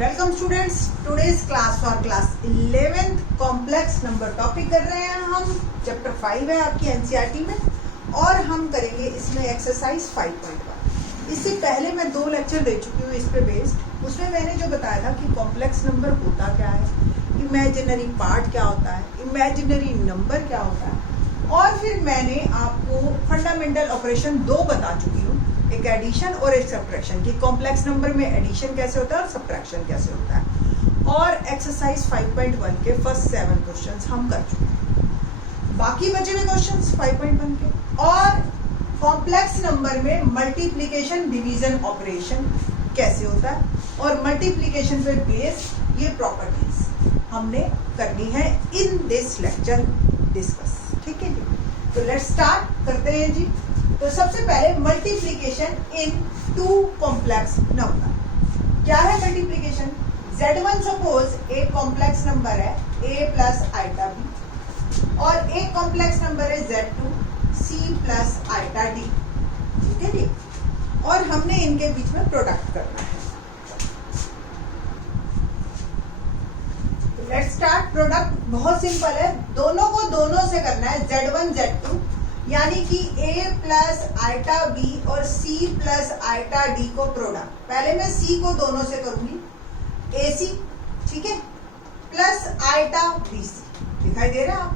Welcome students, today's class for class 11th complex number topic कर रहे हैं हम। चैप्टर 5 है आपकी एनसीईआरटी में और हम करेंगे इसमें एक्सरसाइज 5.1। इससे पहले मैं 2 लेक्चर दे चुकी हूँ इस पे बेस्ड। उसमें मैंने जो बताया था कि कॉम्प्लेक्स नंबर होता क्या है, इमेजिनरी पार्ट क्या होता है, इमेजिनरी नंबर क्या होता है, और फिर मैंने आपको फंडामेंटल ऑपरेशन 2 बता चुकी हूँ, एक एडिशन और एक सब्ट्रैक्शन की। कॉम्प्लेक्स नंबर में एडिशन कैसे होता है और सब्ट्रैक्शन कैसे होता है। और एक्सरसाइज 5.1 के फर्स्ट 7 क्वेश्चंस हम कर चुके हैं। बाकी बचे हुए क्वेश्चंस 5.1 के। और कॉम्प्लेक्स नंबर में मल्टीप्लिकेशन डिवीजन ऑपरेशन कैसे होता है और मल्टीप्लिकेशन पे बेस ये प्रॉपर्टीज हमने करनी है इन दिस लेक्चर डिस्कस। ठीक है जी, तो लेट्स स्टार्ट करते हैं जी। तो सबसे पहले मल्टीप्लिकेशन इन 2 कॉम्प्लेक्स नंबर। क्या है मल्टीप्लिकेशन? Z1 सपोज एक कॉम्प्लेक्स नंबर है a प्लस आइटा b और एक कॉम्प्लेक्स नंबर है Z2 c plus iota d। ठीक है जी, और हमने इनके बीच में प्रोडक्ट करना है। तो लेट्स स्टार्ट। प्रोडक्ट बहुत सिंपल है, दोनों को दोनों से करना है। Z1 Z2 यानी कि a प्लस आइटा b और c प्लस आइटा d को प्रोडक्ट। पहले मैं c को दोनों से करूंगी ac, ठीक है, प्लस आइटा bc, दिखाई दे रहा है आप।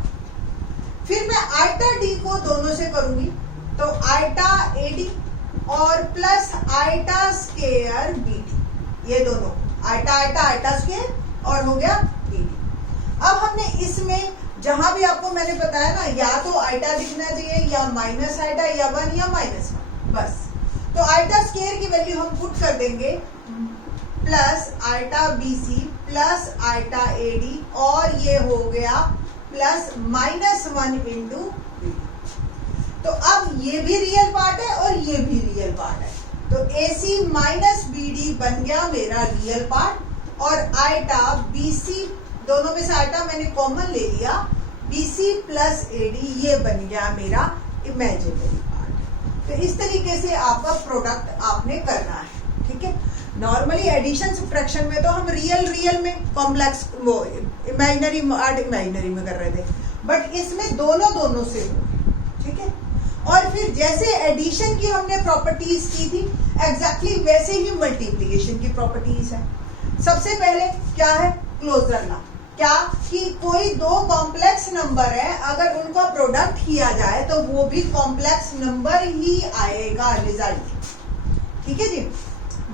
फिर मैं आइटा d को दोनों से करूंगी तो आइटा ad और प्लस आइटा स्केयर bd, ये दोनों आइटा आइटा आइटा स्केयर और हो गया bd। अब हमने इसमें जहां भी आपको मैंने बताया ना, या तो आइटा दिखना चाहिए या माइनस आइटा या 1 या -1 बस। तो आइटा स्केयर की वैल्यू हम पुट कर देंगे plus iota BC plus iota AD और ये हो गया प्लस -1 इंटू बी। तो अब ये भी रियल पार्ट है और ये भी रियल पार्ट है, तो AC माइनस BD बन गया मेरा रियल पार्ट और आइटा BC, दोनों में से आइटा मैंने कॉमन ले लिया, BC प्लस AD ये बन गया मेरा इमेजिनरी पार्ट। तो इस तरीके से आपका प्रोडक्ट आपने करना है। ठीक है, नॉर्मली एडिशन सब्ट्रैक्शन में तो हम रियल में कॉम्प्लेक्स वो इमेजिनरी पार्ट इमेजिनरी में कर रहे थे, बट इसमें दोनों से हो। ठीक है, और फिर जैसे एडिशन की हमने प्रॉपर्टीज की थी एग्जैक्टली वैसे ही मल्टीप्लिकेशन की प्रॉपर्टीज है। सबसे पहले क्या है? Closure law. क्या कि कोई 2 कॉम्प्लेक्स नंबर है, अगर उनका प्रोडक्ट किया जाए तो वो भी कॉम्प्लेक्स नंबर ही आएगा रिजल्ट। ठीक है जी।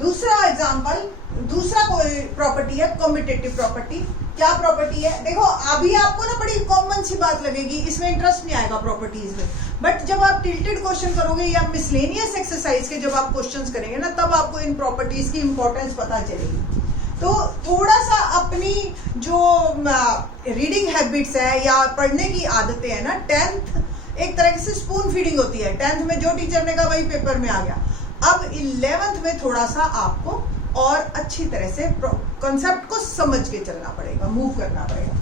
दूसरा एग्जांपल, दूसरा कोई प्रॉपर्टी है कम्यूटेटिव प्रॉपर्टी। क्या प्रॉपर्टी है? देखो अभी आपको ना बड़ी कॉमन सी बात लगेगी, इसमें इंटरेस्ट नहीं आएगा प्रॉपर्टीज में, बट जब आप टिल्टेड क्वेश्चन करोगे या मिसलेनियस एक्सरसाइज के जब आप क्वेश्चंस करेंगे ना, तब आपको इन प्रॉपर्टीज की इंपॉर्टेंस पता चलेगी। तो थोड़ा सा अपनी जो रीडिंग हैबिट्स है या पढ़ने की आदतें हैं ना, 10th एक तरह से स्पून फीडिंग होती है। 10th में जो टीचर ने कहा वही पेपर में आ गया। अब 11th में थोड़ा सा आपको और अच्छी तरह से कॉन्सेप्ट को समझ के चलना पड़ेगा, मूव करना पड़ेगा।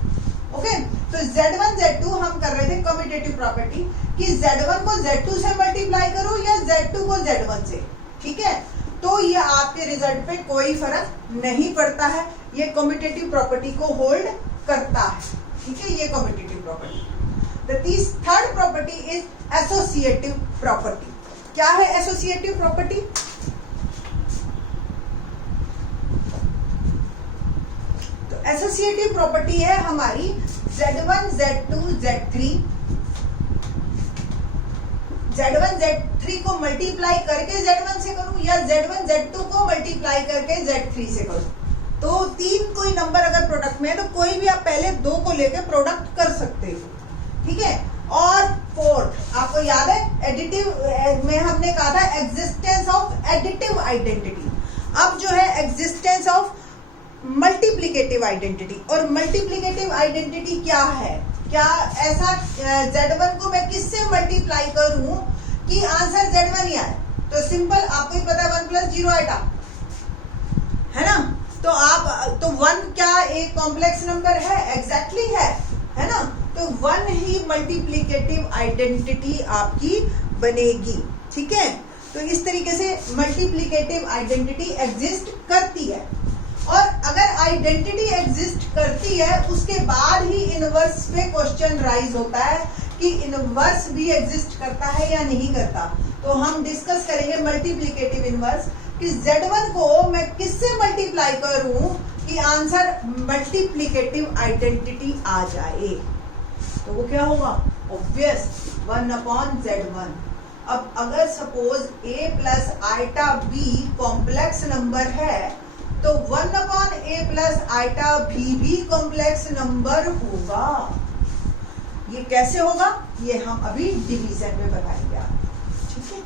ओके, तो Z1 Z2 हम कर रहे थे कम्यूटेटिव प्रॉपर्टी कि Z1 को Z2 से मल्टीप्लाई करो या Z2 को Z1 से। ठीक है, तो ये आपके रिजल्ट पे कोई फर्क नहीं पड़ता है, ये कम्यूटेटिव प्रॉपर्टी को होल्ड करता है। ठीक है, ये commutative property. The third property is associative property. क्या है एसोसिएटिव प्रॉपर्टी? तो एसोसिएटिव प्रॉपर्टी है हमारी Z1 Z2 Z3 को मल्टीप्लाई करके Z1 से करूं या Z1 Z2 को मल्टीप्लाई करके Z3 से करूं। तो 3 कोई नंबर अगर प्रोडक्ट में है तो कोई भी आप पहले 2 को लेकर प्रोडक्ट कर सकते हो। ठीक है, और फोर्थ आपको याद है एडिटिव में हमने कहा था एग्जिस्टेंस ऑफ एडिटिव आइडेंटिटी। अब जो है एग्जिस्टेंस ऑफ मल्टीप्लिकेटिव आइडेंटिटी। और मल्टीप्लिकेटिव आइडेंटिटी क्या है? क्या ऐसा Z1 को मैं किससे मल्टीप्लाई करूं कि आंसर Z1 ही आए? तो सिंपल, आपको ही पता है 1 + 0 आइटा है ना। तो आप तो 1 क्या एक कॉम्प्लेक्स नंबर है? एग्जैक्टली है ना। तो 1 ही मल्टीप्लिकेटिव आइडेंटिटी आपकी बनेगी। ठीक है, तो इस तरीके से मल्टीप्लिकेटिव आइडेंटिटी एग्जिस्ट करती है। और अगर आइडेंटिटी एग्जिस्ट करती है उसके बाद ही इनवर्स पे क्वेश्चन राइज होता है कि इनवर्स भी एग्जिस्ट करता है या नहीं करता। तो हम डिस्कस करेंगे मल्टीप्लिकेटिव इनवर्स कि Z1 को मैं किससे मल्टीप्लाई करूं कि आंसर मल्टीप्लिकेटिव आइडेंटिटी आ जाए। तो वो क्या होगा, ऑब्वियस 1/Z1। अब अगर suppose A plus iota B complex number है तो 1/A प्लस आइटा B भी कॉम्प्लेक्स नंबर होगा। ये कैसे होगा, ये हम अभी डिवीजन में बताएंगे आपको, ठीक है।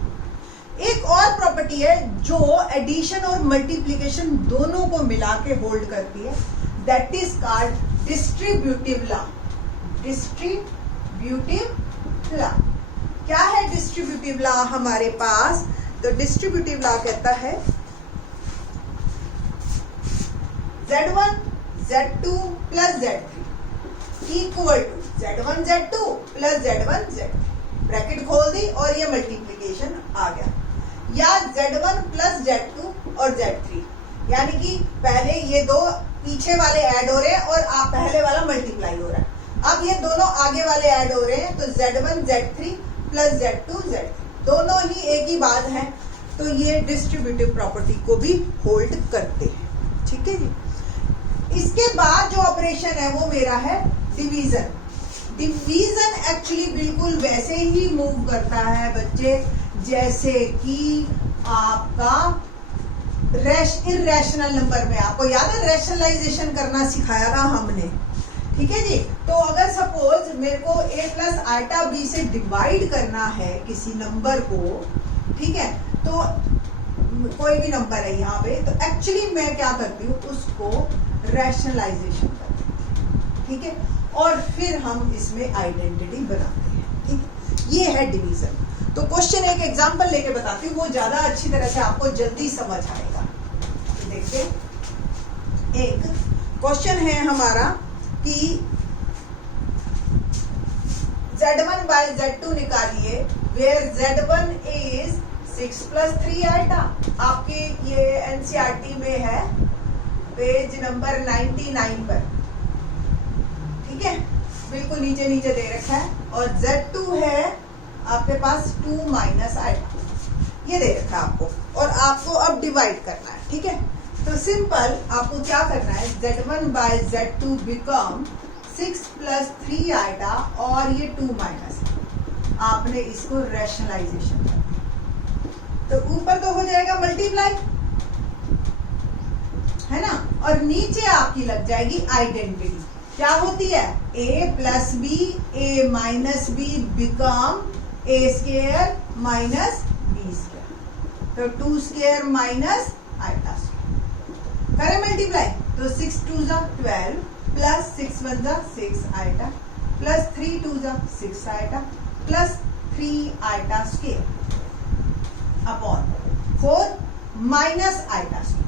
एक और प्रॉपर्टी है जो एडिशन और मल्टीप्लिकेशन दोनों को मिला के होल्ड करती है, that is called distributive law. Distributive law क्या है? डिस्ट्रीब्यूटिव लॉ हमारे पास, तो डिस्ट्रीब्यूटिव लॉ कहता है Z1 Z2 plus Z3 equal to Z1 Z2 plus Z1 Z3, bracket खोल दी और ये मल्टीप्लिकेशन आ गया, या Z1 प्लस Z2 और Z3, यानी कि पहले ये दो पीछे वाले ऐड हो रहे हैं और आप पहले वाला मल्टीप्लाई हो रहा है। अब ये दोनों आगे वाले ऐड हो रहे हैं तो Z1 Z3 plus Z2 Z3, दोनों ही एक ही बात है, तो ये डिस्ट्रीब्यूटिव प्रॉपर्टी को भी होल्ड करते हैं, ठीक है जी। इसके बाद जो ऑपरेशन है वो मेरा है डिवीजन। डिवीजन एक्चुअली बिल्कुल वैसे ही मूव करता है बच्चे जैसे कि आपका इर्रेशनल नंबर में, आपको याद है रैशनलाइजेशन करना सिखाया था हमने, ठीक है जी। तो अगर सपोज मेरे को A प्लस आइटा B से डिवाइड करना है किसी नंबर को, ठीक है, तो कोई भी नंबर है यहाँ पे, तो एक्चुअली मैं क्या करती हूँ, उसको रैशनलाइजेशन करती हूँ, ठीक है, और फिर हम इसमें आइडेंटिटी बनाते हैं, ठीक है। ये है डिवीजन। तो क्वेश्चन एक एग्जांपल लेके बताती हूँ, वो ज्यादा अच्छी तरह से आपको जल्दी समझ आएगा। तो देखिए, एक क्वेश्चन है हमारा कि Z1 बाय Z2 निकालिए where Z1 is 6 plus 3 iota. आपके ये एनसीईआरटी में है पेज नंबर 99 पर, ठीक है, बिल्कुल नीचे नीचे दे रखा है, और Z2 है आपके पास 2 माइनस आइटा, ये दे रखा है आपको, और आपको अब डिवाइड करना है, ठीक है। तो सिंपल आपको क्या करना है, Z1 bye Z2 become 6 plus 3 iota और ये 2 माइनस, आपने इसको रैशनलाइजेशन कर दिया, तो ऊपर तो हो जाएगा मल्टीप्लाई, है ना, और नीचे आपकी लग जाएगी आइडेंटिटी। क्या होती है, A plus B A minus B become A square minus B square, तो 2 स्क्वायर माइनस आइटा स्क्वायर, करें मल्टीप्लाई, तो 6 2 जा 12 प्लस 6 1 जा 6 आइटा प्लस 3 2 जा 6 iota plus 3 iota square upon 4 minus iota square.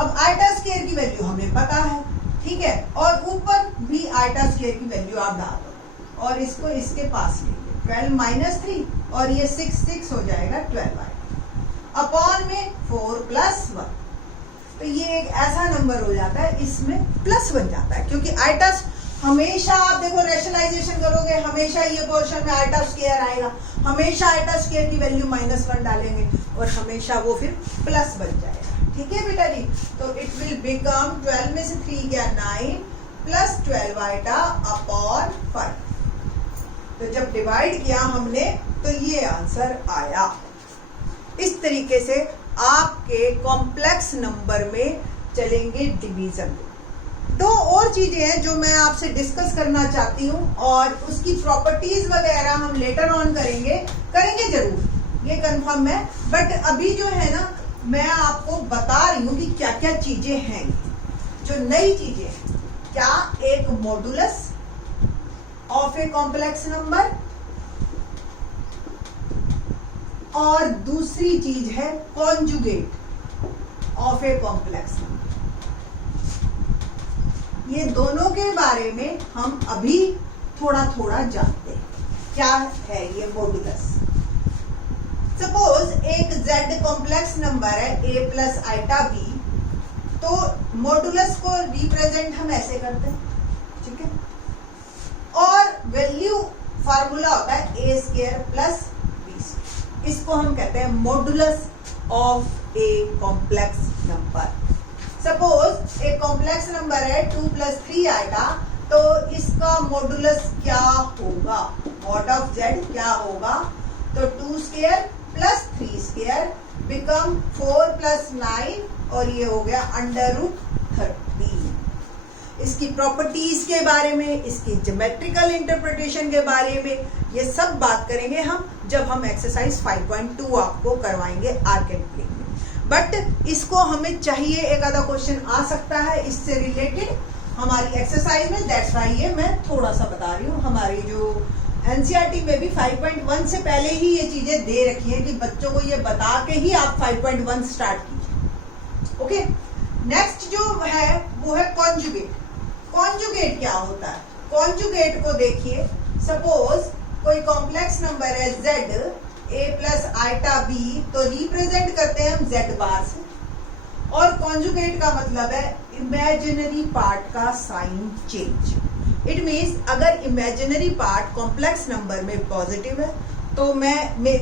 अब आइटा स्क्वायर की वैल्यू हमें पता है, ठीक है, और ऊपर भी आइटा स्क्वायर की वैल्यू आप डाल दो और इसको इसके पास लेंगे, 12 माइनस 3 और ये 6 हो जाएगा 12 आइटा अपॉन में 4 प्लस 1, तो ये एक ऐसा नंबर हो जाता है, इसमें प्लस बन जाता है, क्योंकि आइटा हमेशा आप देखो रैशनलाइजेशन करोगे, हमेशा ये पोर्शन में आइटा स्क्वायर आएगा, हमेशा आइटा स्क्वायर की वैल्यू -1 डालेंगे और हमेशा वो फिर प्लस बन जाएगा, ठीक है बेटा जी। तो इट विल बिकम 12 में से 3 गया 9 प्लस 12 आइटा अपॉन 5। तो जब डिवाइड किया हमने तो ये आंसर आया। इस तरीके से आपके कॉम्प्लेक्स नंबर में चलेंगे डिवीजन। दो और चीजें हैं जो मैं आपसे डिस्कस करना चाहती हूँ और उसकी प्रॉपर्टीज वगैरह हम लेटर ऑन करेंगे जरूर, ये कंफर्म है, बट अभी जो है ना मैं आपको बता रही हूँ कि क्या क्या चीजें हैं जो नई चीजें हैं। क्या, एक modulus of a complex number, और दूसरी चीज है conjugate of a complex number. ये दोनों के बारे में हम अभी थोड़ा थोड़ा जानते हैं। क्या है ये मॉडुलस? सपोज एक z कॉम्प्लेक्स नंबर है a प्लस आइटा b, तो मॉडुलस को रिप्रेजेंट हम ऐसे करते हैं, ठीक है। और वैल्यू फार्मूला होता है ए स्क्वायर प्लस बी स्क्वायर, इसको हम कहते हैं modulus of a complex number. Suppose एक कॉम्प्लेक्स नंबर है 2 + 3 आएगा, तो इसका मॉडुलस क्या होगा, मॉड ऑफ जेड क्या होगा, तो 2 स्क्वायर प्लस 3 स्क्वायर बिकम 4 + 9 और ये हो गया √30। इसकी प्रॉपर्टीज के बारे में, इसकी ज्योमेट्रिकल इंटरप्रिटेशन के बारे में ये सब बात करेंगे हम जब हम एक्सरसाइज 5.2 आपको करवाएंगे आर्क एंड प्लेन में। बट इसको हमें चाहिए, एक आधा क्वेश्चन आ सकता है इससे रिलेटेड हमारी एक्सरसाइज में, दैट्स व्हाई ये मैं थोड़ा सा बता रही हूँ। हमारी जो एनसीईआरटी में भी 5.1 से पहले ही ये चीजें दे रखी हैं कि बच्चों को ये बता के ही आप 5.1 स्टार्ट कीजिए। ओके, नेक्स्ट जो है वो है कॉन्जुगेट। कॉन्जुगेट क्या होता है, कॉन्जुगेट को देखिए, सपोज कोई कॉम्प्लेक्स नंबर है z a + आइटा b, तो रिप्रेजेंट करते हैं हम z बार से, और कॉन्जुगेट का मतलब है इमेजिनरी पार्ट का साइन चेंज। इट मीन्स अगर इमेजिनरी पार्ट कॉम्प्लेक्स नंबर में पॉजिटिव है तो मैं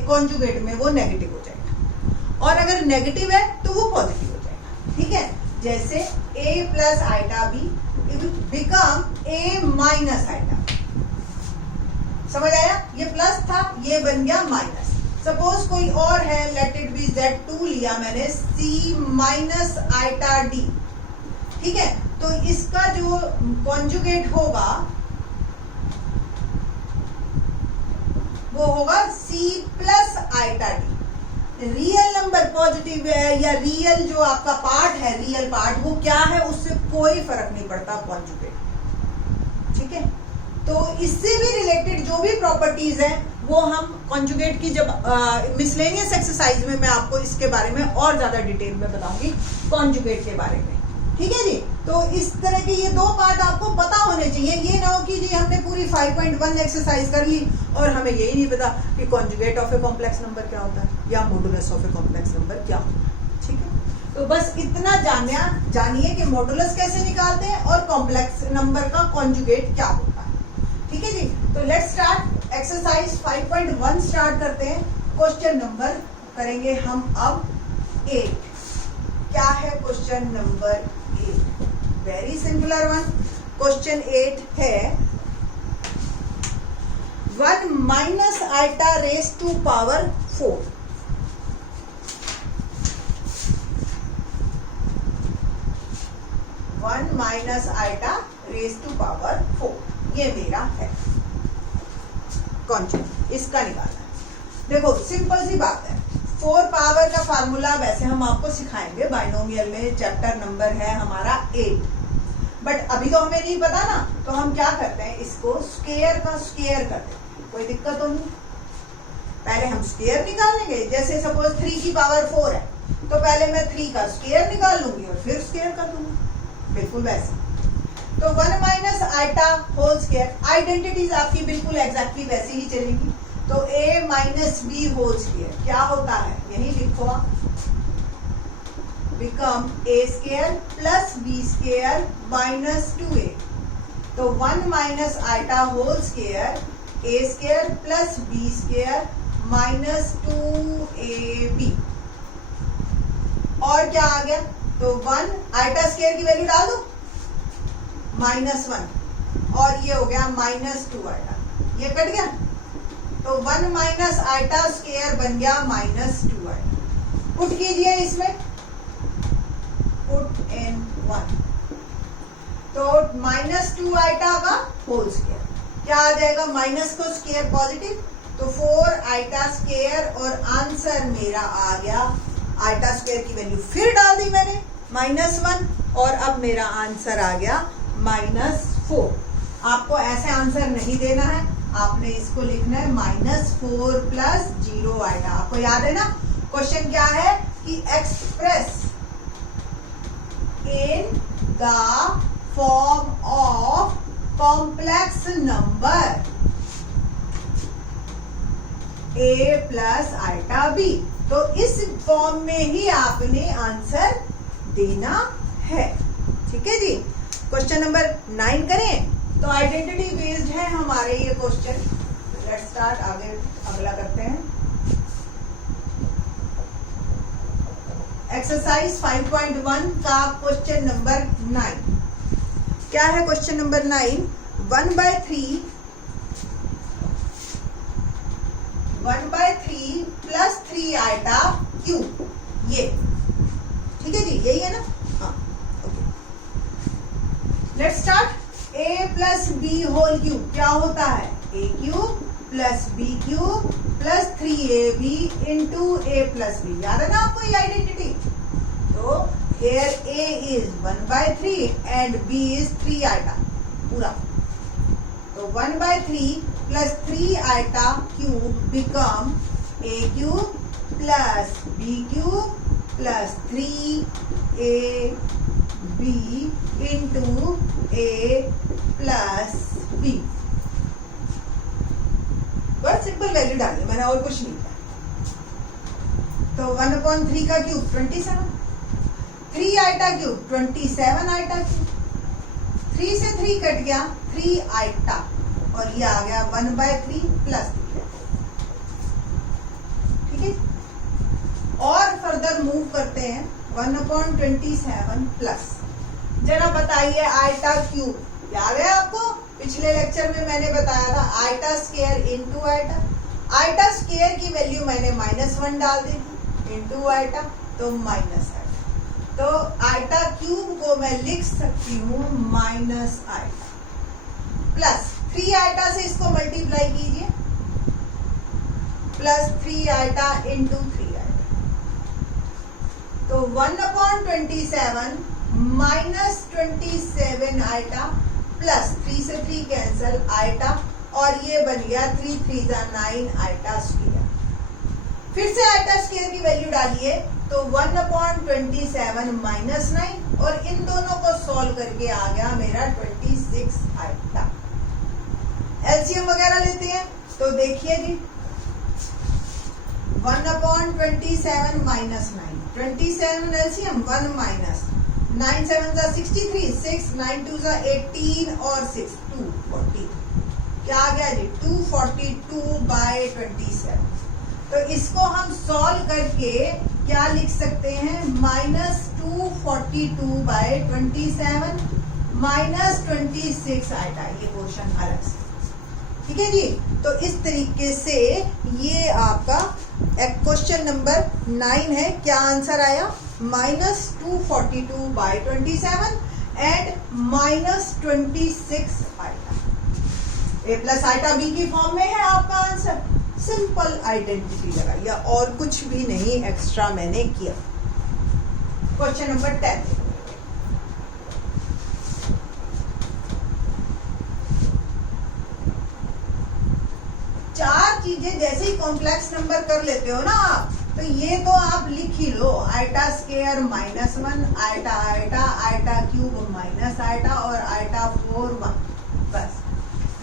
कॉन्जुगेट में वो नेगेटिव हो जाएगा, और अगर नेगेटिव है तो वो पॉजिटिव हो जाएगा, ठीक है। जैसे a + iota b become a - iota, समझ आया, ये प्लस था ये बन गया माइनस। सपोज कोई और है, लेट इट बी z2 लिया मैंने, c - आइटा d, ठीक है। तो इसका जो कॉन्जुगेट होगा वो होगा c + iota d। Real number positive है या रियल जो आपका पार्ट है, रियल पार्ट वो क्या है, उससे कोई फर्क नहीं पड़ता कॉन्जुगेट, ठीक है। तो इससे भी रिलेटेड जो भी प्रॉपर्टीज हैं वो हम कॉन्जुगेट की जब मिसलेनियस एक्सरसाइज में मैं आपको इसके बारे में और ज्यादा डिटेल में बताऊंगी कॉन्जुगेट के बारे में, ठीक है जी। तो इस तरह के ये 2 पार्ट आपको पता होने चाहिए, ये ना हो कि जी हमने पूरी 5.1 एक्सरसाइज कर ली और हमें यही नहीं पता कि conjugate of a complex number क्या होता है या modulus of a complex number क्या होता है, ठीक है। तो बस इतना जानिए कि मॉडुलस कैसे निकालते हैं और कॉम्प्लेक्स नंबर का कॉन्जुगेट क्या होता है, ठीक है जी। तो लेट्स स्टार्ट एक्सरसाइज 5.1 स्टार्ट करते हैं। क्वेश्चन नंबर करेंगे हम अब 8। क्या है question number 8? Very simpler one. Question 8 है 1 - iota raise to power 4। 1 - iota raise to power 4 ये मेरा है कॉन्जुगेट, इसका निकालना है। देखो सिंपल सी बात है, 4 पावर का फार्मूला वैसे हम आपको सिखाएंगे बाइनोमियल में, चैप्टर नंबर है हमारा 8, बट अभी तो हमें नहीं पता ना, तो हम क्या करते हैं, इसको स्क्वायर का स्क्वायर करते हैं, कोई दिक्कत तो नहीं। पहले हम स्क्वायर निकाल लेंगे, जैसे सपोज 3 की पावर 4 है तो पहले मैं 3 का स्क्वायर निकाल लूंगी और फिर स्क्वायर कर दूंगी, बिल्कुल वैसे। तो 1 - आइटा होल स्क्वायर, आइडेंटिटीज आपकी बिल्कुल एग्जैक्टली वैसी ही चलेगी। तो a - b होल स्क्वायर क्या होता है, यही लिखो आप, become a square plus b square minus 2a। तो 1 - iota whole square a square plus b square minus 2ab। और क्या आ गया, तो 1 आइटा स्क्वायर की वैल्यू डाल दो -1 और ये हो गया -2 आइटा, ये कट गया। तो 1 - आइटा स्क्वायर बन गया -2 आइटा। पुट कीजिए इसमें, पुट इन 1, तो -2 आइटा का होल स्क्वायर क्या आ जाएगा, माइनस को स्क्वायर पॉजिटिव, तो 4 आइटा स्क्वायर और आंसर मेरा आ गया, आइटा स्क्वायर की वैल्यू फिर डाल दी मैंने -1 और अब मेरा आंसर आ गया -4। आपको ऐसे आंसर नहीं देना है, आपने इसको लिखना है -4 + 0 आएगा। आपको याद है ना क्वेश्चन क्या है कि express in the form of complex number a + iota b। तो इस फॉर्म में ही आपने आंसर देना है। ठीक है जी, क्वेश्चन नंबर 9 करें। तो आइडेंटिटी बेस्ड है हमारे ये क्वेश्चन। लेट्स स्टार्ट, आगे अगला करते हैं। एक्सरसाइज 5.1 का क्वेश्चन नंबर 9 क्या है? Question number 9, 1/3 plus 3 iota cube, ये ठीक है जी, यही है ना? हाँ, okay. Let's start. A plus B whole cube क्या होता है? A cube plus B cube plus 3ab into A plus B. याद है ना आपको ये आइडेंटिटी? तो here a is 1/3 and b is 3 iota पूरा। तो 1/3 plus 3 iota cube become a cube plus b cube plus 3ab into a plus b। बस simple value डालनी, मैंने और कुछ नहीं किया। तो 1/3 का cube 27, 3 iota cube 27 iota cube, 3 से 3 कट गया 3 आइटा, और ये आ गया 1/3 प्लस। ठीक है, और फर्दर मूव करते हैं 1/27 प्लस। जरा बताइए आइटा क्यूब याद है आपको? पिछले लेक्चर में मैंने बताया था iota square into iota. Iota square की वैल्यू मैंने -1 डाल दी थी, इनटू आइटा तो माइनस आइटा। तो आइटा क्यूब को मैं लिख सकती हूँ माइनस आइटा प्लस 3 आइटा से इसको मल्टीप्लाई कीजिए, प्लस 3 आइटा इंटू 3 आइटा। तो 1/27 माइनस 27 आइटा प्लस 3 से 3 कैंसल आइटा, और ये बन गया 3 3 9 आइटा स्क्वायर। फिर से आइटा स्क्वायर की वैल्यू डालिए, तो 1/27 माइनस 9, और इन दोनों को सॉल्व करके आ गया मेरा 26 आइटा। एलसीएम वगैरह लेते हैं, तो देखिए जी 1/27 माइनस 9, 27 एलसीएम 1 माइनस 9 7 63, 6 9 2 18 और 6 240। क्या आ गया जी? 242/27। तो इसको हम सॉल्व करके क्या लिख सकते हैं? -242/27 माइनस 26 आइटा। ये क्वेश्चन अलग से, ठीक है जी। तो इस तरीके से ये आपका क्वेश्चन नंबर 9 है। क्या आंसर आया? -242/27 and -26 iota. A plus iota B की फॉर्म में है आपका आंसर। सिंपल आइडेंटिटी लगाइए, और कुछ भी नहीं एक्स्ट्रा मैंने किया। क्वेश्चन नंबर 10, चार चीजें जैसे ही कॉम्प्लेक्स नंबर कर लेते हो ना आप, तो ये तो आप लिख ही लो, iota square -1 iota iota iota cube minus iota और आइटा 4 1। बस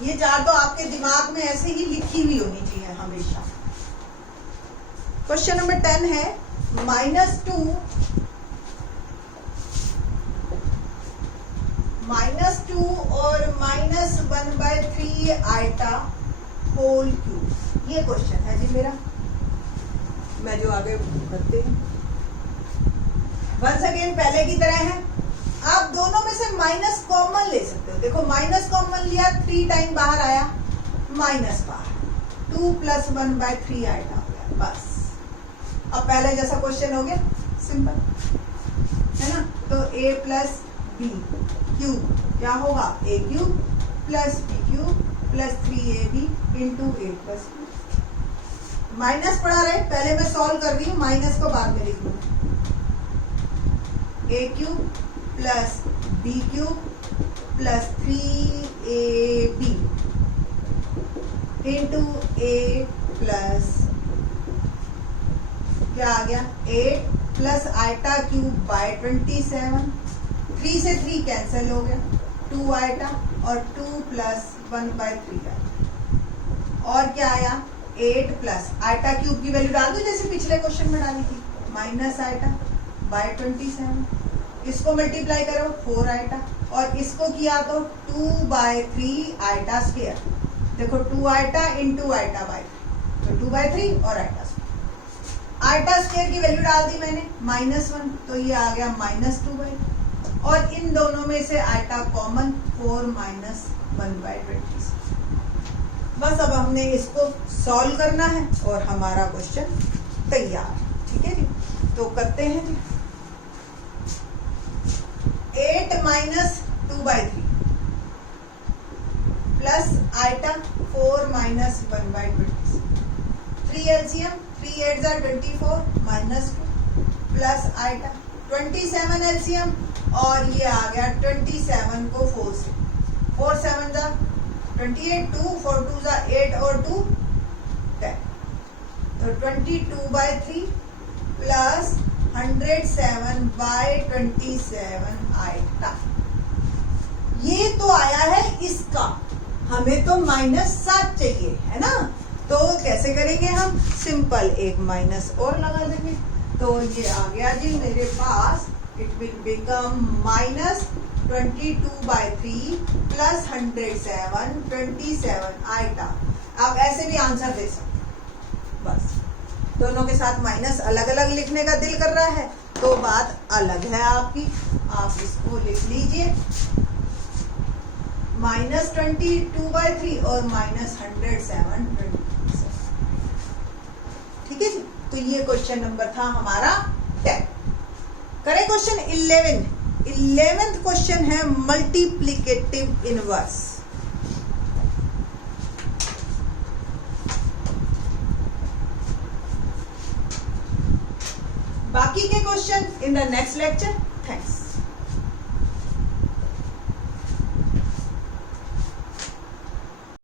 ये चार तो आपके दिमाग में ऐसे ही लिखी हुई होनी चाहिए हमेशा। क्वेश्चन नंबर 10 है -2 और -1/3 आइटा होल क्यूब। ये क्वेश्चन है जी मेरा। मैं जो आगे करते हैं वंस अगेन पहले की तरह है। आप दोनों में से माइनस कॉमन ले सकते हो। देखो माइनस कॉमन लिया, 3 टाइम बाहर आया, माइनस बाहर, 2 + 1/3 आइटा हो गया। बस अब पहले जैसा क्वेश्चन हो गया, सिंपल है ना। तो a प्लस बी क्यूब क्या होगा? a cube plus B cube plus 3ab into a plus B. Minus पढ़ा रहे, पहले मैं सॉल्व कर रही हूँ, माइनस को बाद में लिख लूंगा। a cube plus B cube plus 3ab into a plus क्या आ गया? 8 प्लस आइटा क्यूब बाय 27, 3 से 3 कैंसिल हो गया, 2 आइटा और 2 + 1/3 आइटा। और क्या आया? 8 प्लस आइटा क्यूब की वैल्यू डाल दो जैसे पिछले क्वेश्चन में डाली थी, माइनस आइटा बाय 27 इसको मल्टीप्लाई करो 4 आइटा, और इसको किया तो 2/3 आइटा स्क्वायर। देखो 2 आइटा इंटू आइटा बाई, तो 2/3 और आइटा स्क्वायर। आइटा स्क्वायर की वैल्यू डाल दी मैंने -1, तो ये आ गया -2/, और इन दोनों में से आइटा कॉमन 4 - 1/20। बस अब हमने इसको सॉल्व करना है और हमारा क्वेश्चन तैयार। ठीक है जी, तो करते हैं जी। 8 - 2/3 plus iota 4 - 1/20। 3 LCM, 3 8 are 24 -2 plus iota 27 LCM, और ये आ गया 27 को 4 से, 4 7 जा 28, 2 4 2 जा 8 और 2 10, तो 22/3 प्लस 107/27 आइटा। ये तो आया है इसका, हमें तो -7 चाहिए है ना, तो कैसे करेंगे हम? सिंपल एक माइनस और लगा देंगे, तो ये आ गया जी मेरे पास, it will become -22/3 plus 107/27 iota. आप ऐसे भी आंसर दे सकते, बस दोनों के साथ माइनस अलग अलग लिखने का दिल कर रहा है तो बात अलग है आपकी, आप इसको लिख लीजिए -22/3 और -107/27। ठीक है जी, तो ये क्वेश्चन नंबर था हमारा 10। करें क्वेश्चन 11। 11th क्वेश्चन है मल्टीप्लिकेटिव इनवर्स। बाकी के question in the next lecture. Thanks.